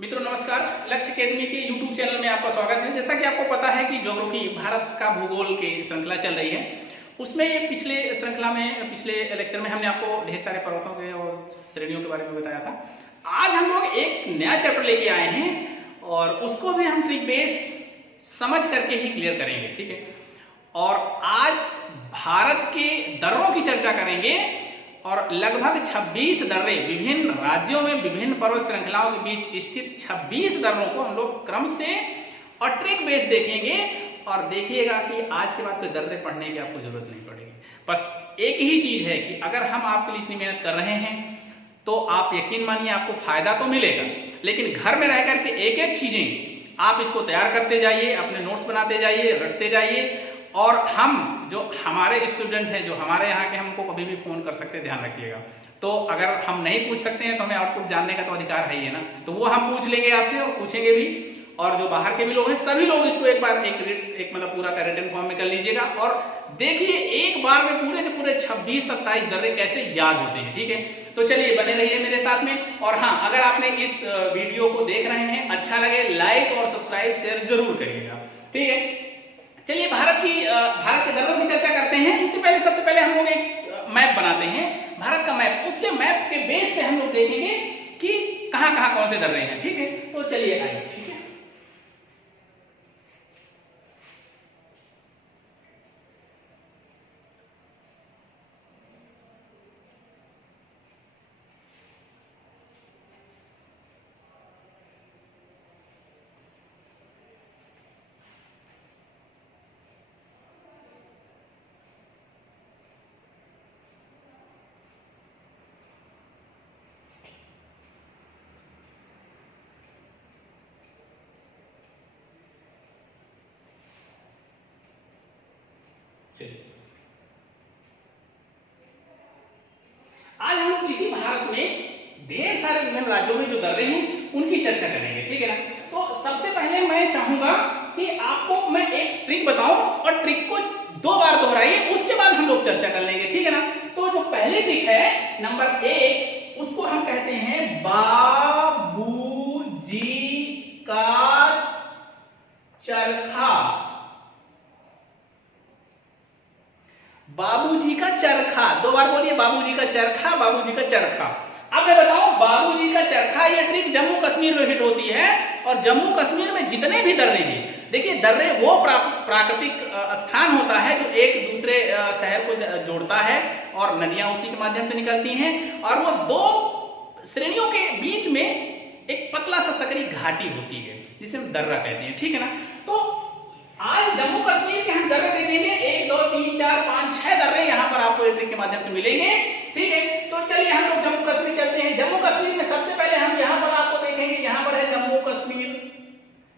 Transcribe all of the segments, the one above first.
मित्रों नमस्कार। लक्ष्य अकेडमी के यूट्यूब चैनल में आपका स्वागत है। जैसा कि आपको पता है कि ज्योग्राफी भारत का भूगोल के श्रृंखला चल रही है, उसमें ये पिछले श्रृंखला में पिछले लेक्चर में हमने आपको ढेर सारे पर्वतों के और श्रेणियों के बारे में बताया था। आज हम लोग एक नया चैप्टर लेके आए हैं और उसको भी हम ट्रिक बेस समझ करके ही क्लियर करेंगे, ठीक है। और आज भारत के दर्रों की चर्चा करेंगे और लगभग 26 दर्रे विभिन्न राज्यों में विभिन्न पर्वत श्रृंखलाओं के बीच स्थित 26 दर्रों को हम लोग क्रम से और ट्रिक बेस देखेंगे। और देखिएगा कि आज के बाद कोई दर्रे पढ़ने की आपको जरूरत नहीं पड़ेगी। बस एक ही चीज है कि अगर हम आपके लिए इतनी मेहनत कर रहे हैं तो आप यकीन मानिए आपको फायदा तो मिलेगा, लेकिन घर में रह करके एक एक चीजें आप इसको तैयार करते जाइए, अपने नोट्स बनाते जाइए, रटते जाइए। और हम जो हमारे स्टूडेंट हैं, जो हमारे यहाँ के, हमको कभी भी फोन कर सकते हैं, ध्यान रखिएगा। तो अगर हम नहीं पूछ सकते हैं तो हमें आउटपुट जानने का तो अधिकार है ही है ना, तो वो हम पूछ लेंगे आपसे और पूछेंगे भी। और जो बाहर के भी लोग हैं सभी लोग इसको एक बार एक मतलब पूरा का रिटन फॉर्म में कर लीजिएगा और देखिए एक बार में पूरे के पूरे 26-27 दर्रे कैसे याद होते हैं, ठीक है। तो चलिए बने रहिए मेरे साथ में। और हाँ, अगर आपने इस वीडियो को देख रहे हैं, अच्छा लगे लाइक और सब्सक्राइब शेयर जरूर करिएगा, ठीक है। चलिए भारत के दर्रों की चर्चा करते हैं। उसके पहले सबसे पहले हम लोग एक मैप बनाते हैं, भारत का मैप। उसके मैप के बेस पे हम लोग देखेंगे कि कहां कहां कौन से दर्रे हैं, ठीक है। तो चलिए आइए, ठीक है। आज हम लोग इसी भारत में ढेर सारे विभिन्न राज्यों में जो दर्रे हैं उनकी चर्चा करेंगे, ठीक है ना। तो सबसे पहले मैं चाहूंगा कि आपको मैं एक ट्रिक बताऊं और ट्रिक को 2 बार दोहराइए, उसके बाद हम लोग चर्चा कर लेंगे, ठीक है ना। तो जो पहली ट्रिक है नंबर 1, उसको हम कहते हैं बाबूजी का चरखा। बाबूजी का चरखा, 2 बार बोलिए, बाबूजी का चरखा, बाबूजी का चरखा। अब मैं बताऊं बाबूजी का चरखा, ये ट्रिक जम्मू कश्मीर में हिट होती है। और जम्मू कश्मीर में जितने भी दर्रे हैं, देखिए दर्रे वो प्राकृतिक स्थान होता है जो एक दूसरे शहर को जोड़ता है और नदियां उसी के माध्यम से निकलती हैं। और वो 2 श्रेणियों के बीच में एक पतला सा सकरी घाटी होती है जिसे हम दर्रा कहते हैं, ठीक है ना। तो आज जम्मू कश्मीर के हम दर्रे देखेंगे, 1 2 3 4 5 6 दर्रे यहाँ पर आपको ट्रिक के माध्यम से मिलेंगे, ठीक है। तो चलिए हम लोग जम्मू कश्मीर चलते हैं। जम्मू कश्मीर में सबसे पहले हम यहाँ पर आपको देखेंगे, यहाँ पर है जम्मू कश्मीर,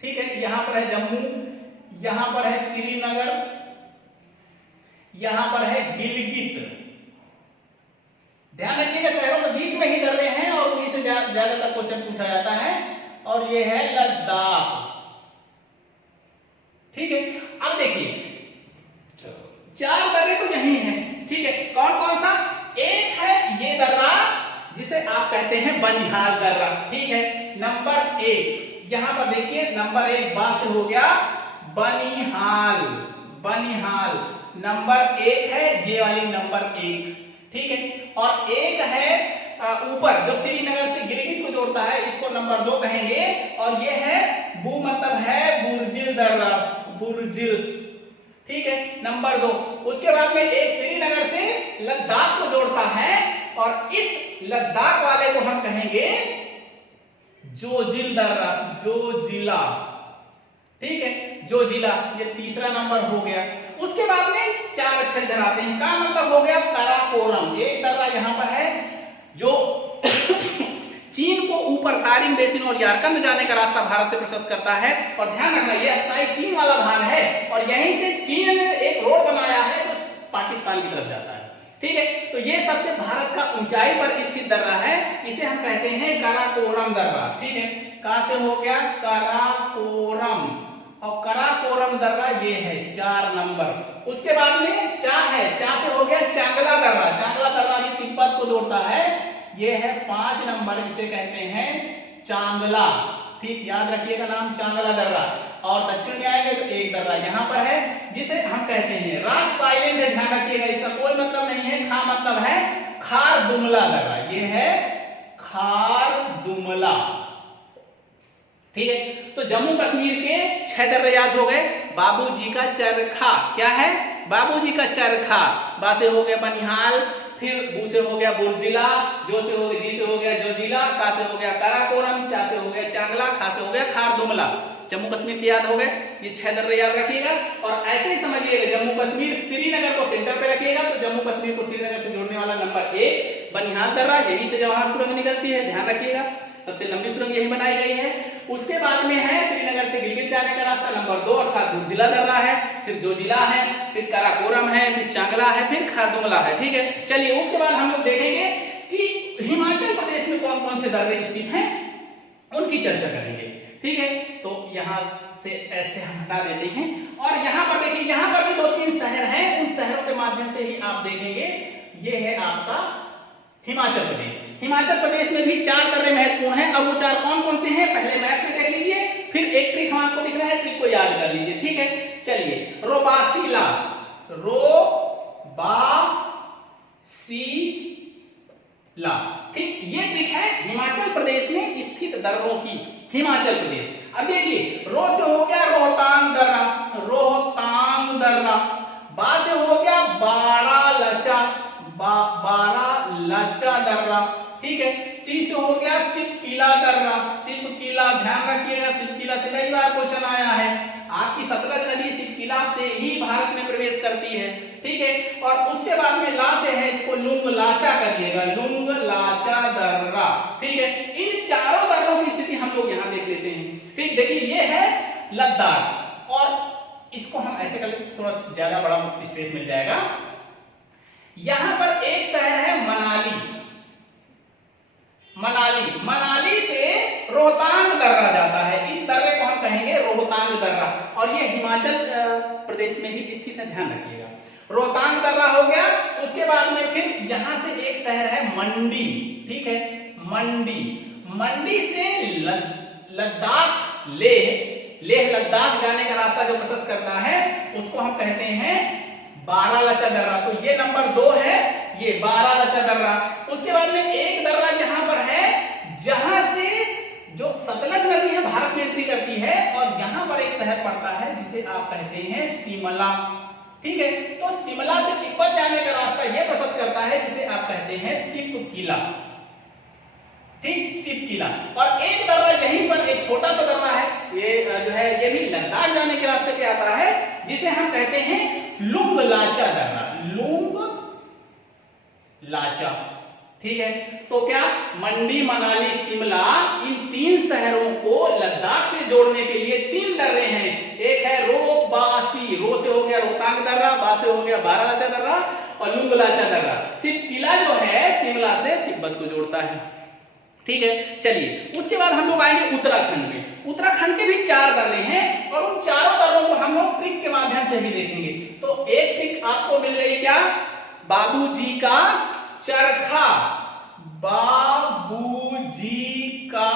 ठीक है। यहाँ पर है जम्मू, यहाँ पर है श्रीनगर, यहाँ पर है गिलगित। ध्यान रखिएगा शहरों के बीच में ही दर्रे हैं और उन्हीं से ज्यादातर क्वेश्चन पूछा जाता है। और ये है लद्दाख, ठीक है। अब देखिए 4 दर्रे तो यही हैं, ठीक है। कौन कौन सा? एक है ये दर्रा जिसे आप कहते हैं बनिहाल दर्रा, ठीक है। नंबर 1 यहां पर देखिए, नंबर 1 बा से हो गया बनिहाल, बनिहाल नंबर 1 है, ये वाली नंबर 1, ठीक है। और एक है ऊपर जो श्रीनगर से गिलगित को जोड़ता है, इसको नंबर 2 कहेंगे। और ये है बू मतलब है बुर्जिल दर्रा, बुर्जिल, ठीक है, नंबर 2। उसके बाद में एक श्रीनगर से लद्दाख को जोड़ता है और इस लद्दाख वाले को हम कहेंगे जोजिल दर्रा, जोजिला, ठीक है, जोजिला। ये तीसरा नंबर हो गया। उसके बाद में 4 अक्षर इधर आते हैं, का मतलब हो गया काराकोरम। एक दर्रा यहां पर है जो चीन को ऊपर तारिंग बेसिन और यारकंद जाने का रास्ता भारत से प्रशस्त करता है। और ध्यान रखना ये अक्साई चीन वाला भाग है और यहीं से चीन ने एक रोड बनाया है जो पाकिस्तान की तरफ जाता है, ठीक है। तो ये सबसे भारत का ऊंचाई पर स्थित दर्रा है, इसे हम कहते हैं काराकोरम दर्रा, ठीक है। कहां से हो गया काराकोरम, और काराकोरम दर्रा ये है 4 नंबर। उसके बाद में 4 है, 4 से हो गया चांगला दर्रा, चांगला दर्रा भी तिब्बत को जोड़ता है, ये है 5 नंबर, इसे कहते हैं चांगला, ठीक, याद रखिएगा नाम चांगला दर्रा। और दक्षिण में आएंगे तो एक दर्रा यहाँ पर है जिसे हम कहते हैं, रा साइलेंट है, ध्यान रखिएगा, इसका कोई मतलब नहीं है, खा मतलब है खार दुमला दर्रा, ये है खार दुमला, ठीक है। तो जम्मू कश्मीर के 6 दर्रे याद हो गए। बाबूजी का चरखा, क्या है, बाबूजी का चरखा, बा से हो गया बनिहाल, फिर बू से हो गया बुर्जिला, जो से हो गया, जी से हो गया जोजिला, का से हो गया काराकोरम, चा से हो गया चांगला, खा से हो गया खार दुमला। जम्मू कश्मीर के याद हो गए, ये 6 दर्रे याद रखिएगा। और ऐसे ही समझिएगा, जम्मू कश्मीर श्रीनगर को सेंटर पे रखिएगा, तो जम्मू कश्मीर को श्रीनगर से जोड़ने वाला नंबर 1 बनिहाल दर्रा, यही से जवाहर सुरंग निकलती है, ध्यान रखिएगा, सबसे लंबी सुरंग यही बनाई गई है। उसके बाद में है श्रीनगर से गिलगित जाने का रास्ता नंबर 2 अर्थात बुर्जिला दर्रा है, फिर जोजिला है, फिर काराकोरम है, फिर चांगला है, फिर खारदुमला है, ठीक है। चलिए उसके बाद हम लोग देखेंगे कि हिमाचल प्रदेश में कौन कौन से दर्रे स्थित हैं, उनकी चर्चा करेंगे, ठीक है। तो यहाँ से ऐसे हम हटा देते हैं और यहाँ पर देखिए, यहाँ पर भी 2-3 शहर हैं, उन शहरों के माध्यम से ही आप देखेंगे। ये है आपका हिमाचल प्रदेश। हिमाचल प्रदेश में भी 4 दर्रे महत्वपूर्ण हैं। अब वो 4 कौन कौन से हैं पहले मैप में देख लीजिए, फिर एक ट्रिक हम आपको दिख रहा है, ट्रिक को याद कर लीजिए, ठीक है। चलिए, रोबासीला, रोबासीला, ठीक, ये ट्रिक है हिमाचल प्रदेश में स्थित दर्रों की, हिमाचल प्रदेश। अब देखिए, रो से हो गया रोहतांग दर्रा, रोहतांग दर्रा, बा से हो गया बारालाचा, बारालाचा दर्रा, ठीक है। सी से हो गया सिपकिला दर्रा, सिपकिला, ध्यान रखिएगा, सिपकिला से कई बार क्वेश्चन आया है। आपकी सतलज नदी सिपकिला से ही भारत में प्रवेश करती है, ठीक है। और उसके बाद में ला से है, इसको लुंग लाचा करिएगा, लुंग लाचा दर्रा, ठीक है। इन चारों दर्रों की स्थिति हम लोग यहाँ देख लेते हैं, ठीक। देखिए, ये है लद्दाख, और इसको हम ऐसे कर लेते, थोड़ा ज्यादा बड़ा स्पेस मिल जाएगा। यहां पर एक शहर है मनाली, मनाली, मनाली से रोहतांग दर्रा जाता है, इस दर्रे को हम कहेंगे रोहतांग दर्रा, और ये हिमाचल प्रदेश में ही स्थित है, ध्यान रखिएगा। रोहतांग दर्रा हो गया। उसके बाद में फिर यहां से एक शहर है मंडी, ठीक है, मंडी, मंडी से लद्दाख, लेह लद्दाख जाने का रास्ता जो प्रशस्त करता है उसको हम कहते हैं बारालाचा दर्रा। तो ये नंबर 2 है, ये बारालाचा दर्रा। उसके बाद में एक दर्रा यहां पर है जहां से जो सतलज नदी है भारत में एंट्री करती है, और यहां पर एक शहर पड़ता है जिसे आप कहते हैं शिमला, ठीक है। तो शिमला से तिब्बत जाने का रास्ता यह प्रशस्त करता है जिसे आप कहते हैं सिपकिला, ठीक, सिपकिला। और एक दर्रा यहीं पर एक छोटा सा दर्रा है, ये जो है ये भी लद्दाख जाने के रास्ते पे आता है, जिसे हम कहते हैं लुंग लाचा दर्रा, लुंग लाचा, ठीक है। तो क्या मंडी, मनाली, शिमला, इन 3 शहरों को लद्दाख से जोड़ने के लिए 3 दर्रे हैं। एक है रोबासी, रो से हो गया रोहतांग दर्रा, बा से हो गया बारालाचा दर्रा, और लुंग लाचा दर्रा। सिपकिला जो है शिमला से तिब्बत को जोड़ता है, ठीक है। चलिए उसके बाद हम लोग आएंगे उत्तराखंड में। उत्तराखंड के भी 4 दर्रे हैं, और उन चारों दर्रों को हम लोग ट्रिक के माध्यम से ही देखेंगे। तो एक ट्रिक आपको मिल रही, क्या, बाबूजी का चरखा, बाबूजी का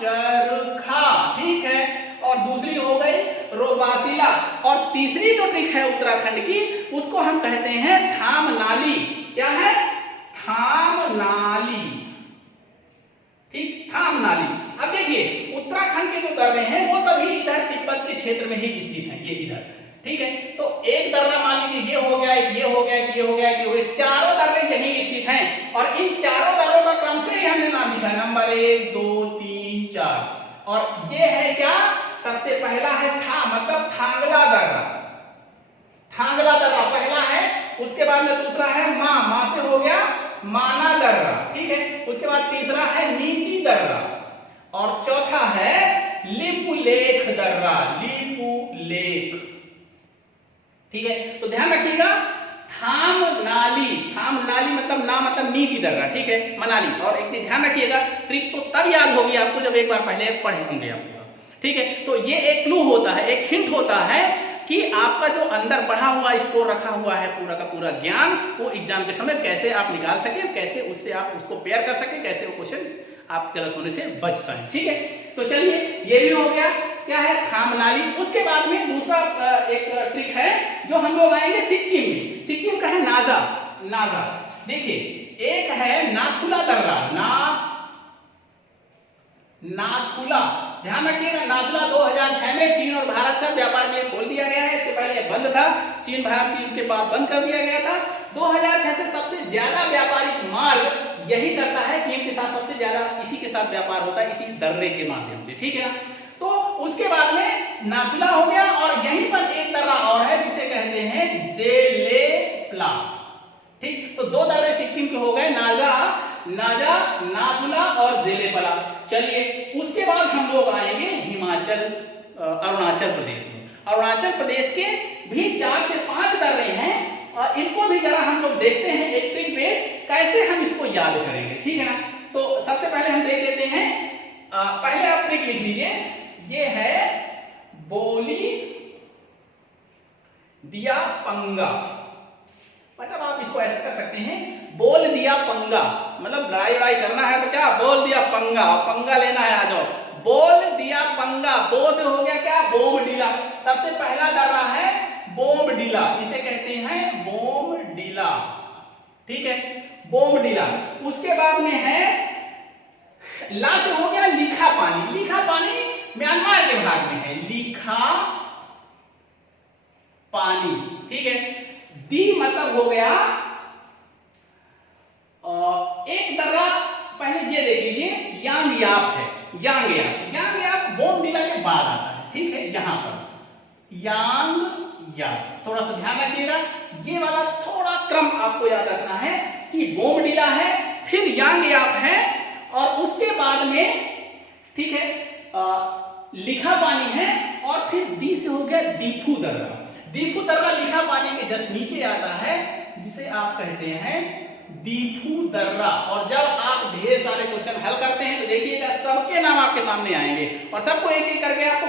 चरखा, ठीक है। और दूसरी हो गई रोबासीला, और तीसरी जो ट्रिक है उत्तराखंड की उसको हम कहते हैं थाम नाली, क्या है, थाम नाली, ठीक, थाम नाली। अब देखिए उत्तराखंड के जो दर्रे हैं वो सभी इधर तिब्बत के क्षेत्र में ही स्थित हैं, ये इधर, ठीक है। तो एक दर्रा मान लीजिए ये हो गया, ये हो गया, ये हो गया, ये हो गया, चारों दर्रे यहीं स्थित हैं, और इन चारों दर्रों का क्रम से ही हमने नाम लिखा, नंबर 1 2 3 4। और ये है क्या, सबसे पहला है था, मतलब थांगला दर्रा, थांगला दर्रा पहला है। उसके बाद में दूसरा है मां से हो गया माना दर्रा, ठीक है। उसके बाद तीसरा है नीति दर्रा, और चौथा है लिपुलेख दर्रा, लिपुलेख, ठीक है। तो ध्यान रखिएगा, थाम नाली मतलब ना मतलब नीति दर्रा, ठीक है, मनाली। और एक चीज ध्यान रखिएगा, ट्रिक तो तब याद होगी आपको जब एक बार पहले पढ़े होंगे आप, ठीक है। तो ये एक क्लू होता है, एक हिंट होता है कि आपका जो अंदर बढ़ा हुआ स्टोर रखा हुआ है पूरा का पूरा ज्ञान, वो एग्जाम के समय कैसे आप निकाल सके, कैसे उससे आप उसको पेयर कर सके, कैसे वो क्वेश्चन आप गलत होने से बच सकें। ठीक है, तो चलिए ये भी हो गया। क्या है? खामनाली। उसके बाद में दूसरा एक ट्रिक है जो हम लोग आएंगे सिक्किम में। सिक्किम का है नाजा। नाजा देखिए, एक है नाथुला दर्रा। नाथुला, ध्यान रखिएगा। नाथुला 2006 में चीन और भारत से व्यापार के लिए खोल दिया गया है। इससे पहले बंद था, चीन भारत की युद्ध के बाद बंद कर दिया गया था। 2006 से सबसे ज्यादा व्यापारिक मार्ग यही करता है, चीन के साथ सबसे ज्यादा इसी के साथ व्यापार होता है, इसी दर्रे के माध्यम से। ठीक है ना? तो उसके बाद में नाथुला हो गया और यहीं पर एक दर्रा और है जिसे कहते हैं जेलेपला। ठीक, तो दो दर्रे सिक्किम के हो गए, नाजा, नाथुला और जेलेपला। चलिए उसके बाद हम लोग आएंगे अरुणाचल प्रदेश में। अरुणाचल प्रदेश के भी 4 से 5 दर्रे हैं और इनको भी जरा हम लोग देखते हैं एक ट्रिक बेस कैसे हम इसको याद करेंगे। ठीक है ना? तो सबसे पहले हम देख लेते हैं, पहले आप ट्रिक लिख लीजिए। ये है बोली दिया पंगा। मतलब आप इसको ऐसे कर सकते हैं, बोल दिया पंगा, मतलब लड़ाई करना है तो क्या बोल दिया पंगा, पंगा लेना है, आ जाओ। बोल दिया पंगा, बो से हो गया क्या? बोमडीला। सबसे पहला दर्रा है बोमडीला, इसे कहते हैं बोमडीला। ठीक है, बोमडीला। उसके बाद में है ला से हो गया लिखा पानी। लिखा पानी म्यांमार के भाग में है, लिखा पानी। ठीक है, दी मतलब हो गया एक दर्रा, पहले ये देख लीजिए यांगयाप है। यांगयाप बोमडीला के बाद आता है। ठीक है, यहां पर यांगयाप, थोड़ा सा ध्यान रखिएगा, ये वाला थोड़ा क्रम आपको याद रखना है कि बोमडीला है, फिर यांगयाप है और उसके बाद में, ठीक है, लिखा पानी है और फिर दी से हो गया दीफू दर्रा। दीफू दर्रा लिखा पानी के जस्ट नीचे आता है, जिसे आप कहते हैं दीफू दर्रा। और जब आप ढेर सारे क्वेश्चन हल करते हैं तो देखिएगा सबके नाम आपके सामने आएंगे और सबको एक एक करके आपको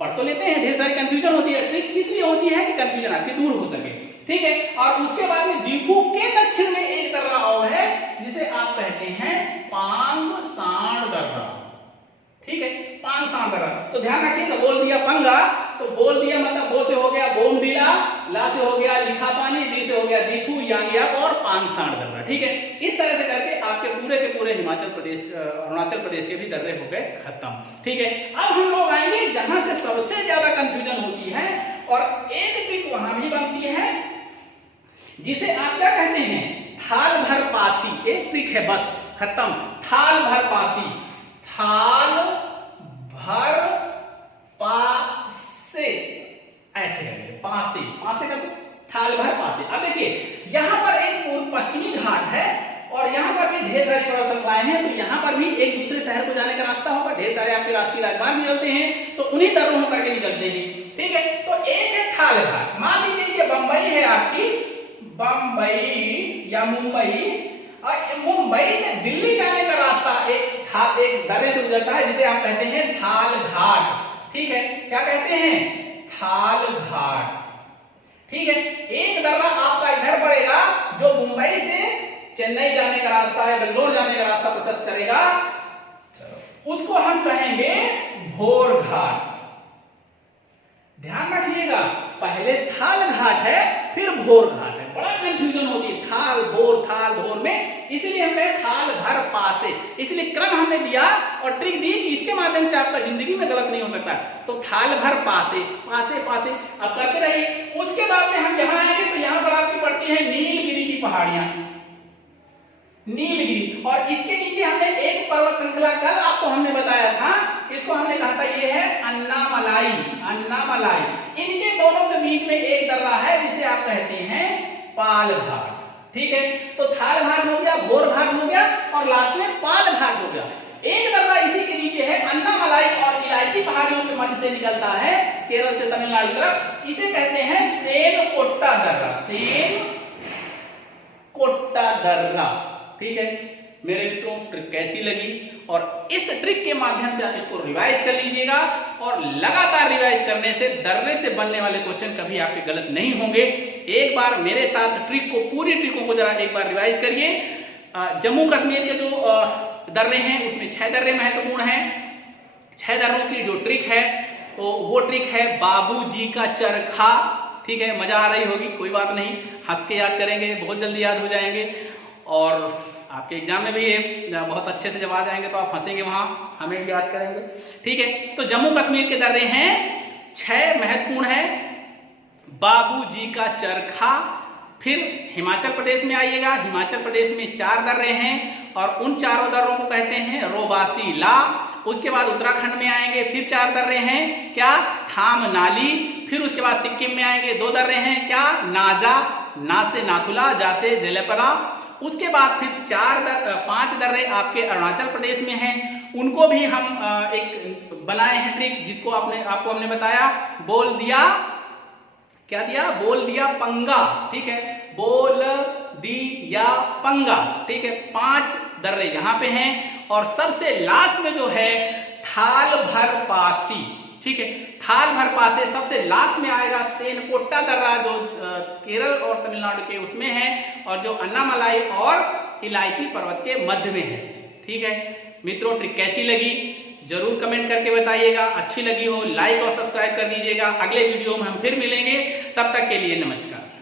पढ़ तो लेते हैं, ढेर सारी कंफ्यूजन होती है। ट्रिक किस लिए होती है कि कंफ्यूजन आपकी दूर हो सके। ठीक है, और उसके बाद में दीफू के दक्षिण में एक दर्रा और है जिसे आप कहते हैं पांगसाण दर्रा। ठीक है, पांगसाण दर्रा। तो ध्यान रखिएगा, बोल दिया पंगा, तो बोल दिया मतलब बो से हो गया बोमडीला, ला से हो गया लिखा पानी, दी से हो गया दीफू, यांगयाप और पांगसाण दर्रा। ठीक है, इस तरह से करके आपके पूरे के पूरे हिमाचल प्रदेश, अरुणाचल प्रदेश के भी दर्रे हो गए खत्म। ठीक है, अब हम लोग आएंगे जहां से सबसे ज्यादा कंफ्यूजन होती है और एक ट्रिक वहां भी बनती है जिसे आप क्या कहते हैं? थाल भर पासी। एक ट्रिक है, बस खत्म। थाल भर पासी, थाल भर पासे, ऐसे है, पासे का थाल भर पासे। अब देखिए यहां पर एक पूर्व पश्चिमी घाट है और यहां पर भी ढेर सारी पर्वतश्रृंखलाएं हैं, तो यहां पर भी एक दूसरे शहर को जाने का रास्ता होगा। ढेर सारे आपके राष्ट्रीय राजमार्ग निकलते हैं, तो उन्हीं दर्रों होकर के निकलते हैं। ठीक है, तो एक है थाल घाट। मान लीजिए ये बंबई है आपकी, बंबई या मुंबई, और मुंबई से दिल्ली जाने का रास्ता एक दर्रे से गुजरता है जिसे आप कहते हैं थाल घाट। ठीक है, क्या कहते हैं? थाल घाट। ठीक है, एक दर्रा आपका इधर पड़ेगा जो मुंबई से चेन्नई जाने का रास्ता है, बेंगलोर जाने का रास्ता प्रशस्त करेगा, उसको हम कहेंगे भोर घाट। ध्यान रखिएगा, पहले थाल घाट है फिर भोर घाट है। बड़ा कंफ्यूजन होती है थाल भोर में, इसलिए हम कहे थाल भर पासे। इसलिए क्रम हमने दिया और ट्रिक दी कि इसके माध्यम से आपका जिंदगी में गलत नहीं हो सकता। तो थाल भर पासे, पासे पासे अब करते रहिए। उसके बाद में हम यहां आएंगे तो यहां पर आपकी पड़ती है नीलगिरी की पहाड़ियां, नीलगिरी। और इसके नीचे हमने एक पर्वत श्रृंखला कल आपको हमने बताया था, इसको हमने कहा था ये है अन्नामलाई। अन्नामलाई, इनके दोनों के बीच में एक दर्रा है जिसे आप कहते हैं पाल घाट। ठीक है, तो थाल घाट हो गया, भोर घाट हो गया और लास्ट में पाल घाट हो गया। एक दर्रा इसी के नीचे है अन्नामलाई और इलायची पहाड़ियों के मध्य से निकलता है केरल से तमिलनाडु तरफ, इसे कहते हैं सेनकोट्टा दर्रा। सेनकोट्टा दर्रा। ठीक है मेरे मित्रों, ट्रिक कैसी लगी? और इस ट्रिक के माध्यम से आप इसको रिवाइज कर लीजिएगा और लगातार रिवाइज करने से दर्रे से बनने वाले क्वेश्चन कभी आपके गलत नहीं होंगे। एक बार मेरे साथ ट्रिक को, पूरी ट्रिकों को जरा एक बार रिवाइज करिए। जम्मू कश्मीर के जो दर्रे हैं उसमें 6 दर्रे महत्वपूर्ण हैं। 6 दर्रों की जो ट्रिक है तो वो ट्रिक है बाबूजी का चरखा। ठीक है, मजा आ रही होगी, कोई बात नहीं, हंस के याद करेंगे, बहुत जल्दी याद हो जाएंगे और आपके एग्जाम में भी ये बहुत अच्छे से जब आ जाएंगे तो आप हंसेंगे, वहां हमें भी याद करेंगे। ठीक है, तो जम्मू कश्मीर के दर्रे हैं 6 महत्वपूर्ण है, बाबूजी का चरखा। फिर हिमाचल प्रदेश में आइएगा, हिमाचल प्रदेश में 4 दर्रे हैं और उन चारों दर्रों को कहते हैं रोबासी ला। उसके बाद उत्तराखंड में आएंगे, फिर 4 दर्रे हैं, क्या, थाम नाली। फिर उसके बाद सिक्किम में आएंगे, 2 दर्रे हैं, क्या, नाजा, ना से नाथुला, जा से जलेपरा। उसके बाद फिर 5 दर्रे आपके अरुणाचल प्रदेश में हैं, उनको भी हम एक बनाए हैं ट्रिक, जिसको आपको हमने बताया, बोल दिया, क्या दिया, बोल दिया पंगा। ठीक है, बोल दिया पंगा। ठीक है, 5 दर्रे यहां पे हैं और सबसे लास्ट में जो है थाल भर पासी। ठीक है, थाल भर पासे सबसे लास्ट में आएगा। सेनकोट्टा दर्रा जो केरल और तमिलनाडु के उसमें है और जो अन्नामलाई और इलायची पर्वत के मध्य में है। ठीक है मित्रों, ट्रिक कैसी लगी जरूर कमेंट करके बताइएगा। अच्छी लगी हो लाइक और सब्सक्राइब कर दीजिएगा। अगले वीडियो में हम फिर मिलेंगे, तब तक के लिए नमस्कार।